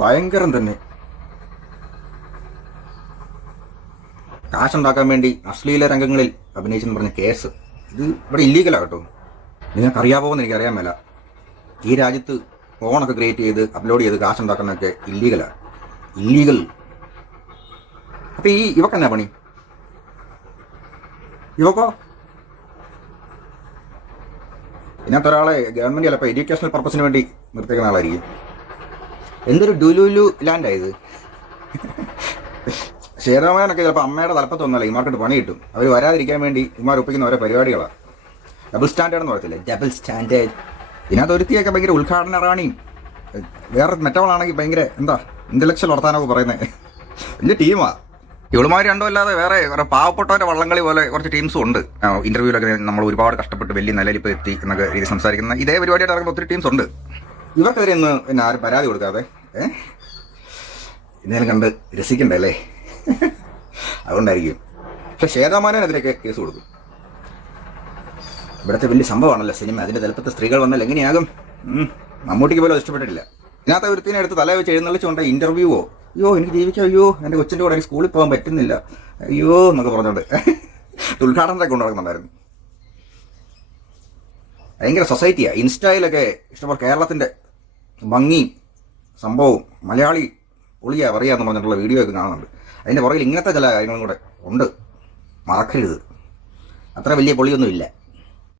ഭയങ്കരം തന്നെ. കാശുണ്ടാക്കാൻ വേണ്ടി അശ്ലീല രംഗങ്ങളിൽ അഭിനയിച്ചെന്ന് പറഞ്ഞ കേസ് ഇത് ഇവിടെ ഇല്ലീഗലാണ് കേട്ടോ. നിങ്ങൾക്കറിയാമോ എന്ന് എനിക്കറിയാൻ മേല. ഈ രാജ്യത്ത് ഫോണൊക്കെ ക്രിയേറ്റ് ചെയ്ത് അപ്ലോഡ് ചെയ്ത് കാശുണ്ടാക്കുന്നതൊക്കെ ഇല്ലീഗലാണ്. ഇല്ലീഗൽ. അപ്പം ഇവക്കെന്നാ പണി? ഇവക്കോ ഇതിനകത്ത് ഒരാളെ ഗവൺമെൻറ് ചിലപ്പോൾ എഡ്യൂക്കേഷണൽ പർപ്പസിന് വേണ്ടി നിർത്തിക്കുന്ന ആളായിരിക്കും. എന്തൊരു ഡുലുലു ലാൻഡായത്. സേതാമാനൊക്കെ ചിലപ്പോൾ അമ്മയുടെ തലപ്പത്തൊന്നല്ല ഇമാർക്കിട്ട് പണി കിട്ടും. അവർ വരാതിരിക്കാൻ വേണ്ടി ഇമാർ ഒപ്പിക്കുന്ന ഓരോ പരിപാടികളാണ്. ഡബിൾ സ്റ്റാൻഡേർഡ് എന്ന് പറയത്തില്ലേ, ഡബിൾ സ്റ്റാൻഡേർഡ്. ഇതിനകത്ത് ഒരുത്തിയൊക്കെ ഭയങ്കര ഉദ്ഘാടന റാണിയും വേറെ മറ്റവളാണെങ്കിൽ ഭയങ്കര എന്താ ഇന്റലക്ച്വൽ വർത്താനമൊക്കെ പറയുന്നത്. വലിയ ടീമാണ് ഇവളുമാർ. രണ്ടോ അല്ലാതെ വേറെ പാവപ്പെട്ടവരുടെ വള്ളംകളി പോലെ കുറച്ച് ടീംസും ഉണ്ട്. ഇന്റർവ്യൂലൊക്കെ നമ്മൾ ഒരുപാട് കഷ്ടപ്പെട്ട് വലിയ നിലയിൽ ഇപ്പോൾ എത്തി എന്നൊക്കെ രീതി സംസാരിക്കുന്ന ഇതേ പരിപാടിയായിട്ട് ഇറങ്ങുന്ന ഒത്തിരി ടീംസ് ഉണ്ട്. ഇവർക്കെതിരെ ഇന്ന് പിന്നെ ആരും പരാതി കൊടുക്കാതെ ഇന്നേലും കണ്ട് രസിക്കണ്ടല്ലേ, അതുകൊണ്ടായിരിക്കും. പക്ഷെ ശ്വേതാമാനെതിരെയൊക്കെ കേസ് കൊടുക്കും. ഇവിടുത്തെ വലിയ സംഭവമാണല്ലോ സിനിമ. അതിൻ്റെ തലപ്പത്തെ സ്ത്രീകൾ വന്നാൽ എങ്ങനെയാകും? മമ്മൂട്ടിക്ക് പോലും ഇഷ്ടപ്പെട്ടിട്ടില്ല. ഇതിനകത്ത് ഒരുത്തിനെ എടുത്ത് തല വെച്ച് എഴുന്നള്ളിച്ചുകൊണ്ട് ഇന്റർവ്യൂവോ, അയ്യോ എനിക്ക് ജീവിക്കാം, അയ്യോ എൻ്റെ കൊച്ചിൻ്റെ കൂടെ എനിക്ക് സ്കൂളിൽ പോകാൻ പറ്റുന്നില്ല, അയ്യോ എന്നൊക്കെ പറഞ്ഞുകൊണ്ട് ഉദ്ഘാടനത്തെ കൊണ്ടു നടക്കുന്നുണ്ടായിരുന്നു. ഭയങ്കര സൊസൈറ്റിയാണ്. ഇൻസ്റ്റയിലൊക്കെ ഇഷ്ടംപോലെ കേരളത്തിൻ്റെ ഭംഗിയും സംഭവവും മലയാളി പൊളിയാ പറയാന്ന് പറഞ്ഞിട്ടുള്ള വീഡിയോ ഒക്കെ കാണുന്നുണ്ട്. അതിൻ്റെ പുറകിൽ ഇങ്ങനത്തെ ചില കാര്യങ്ങളും കൂടെ ഉണ്ട്, മറക്കരുത്. അത്ര വലിയ പൊളിയൊന്നുമില്ല.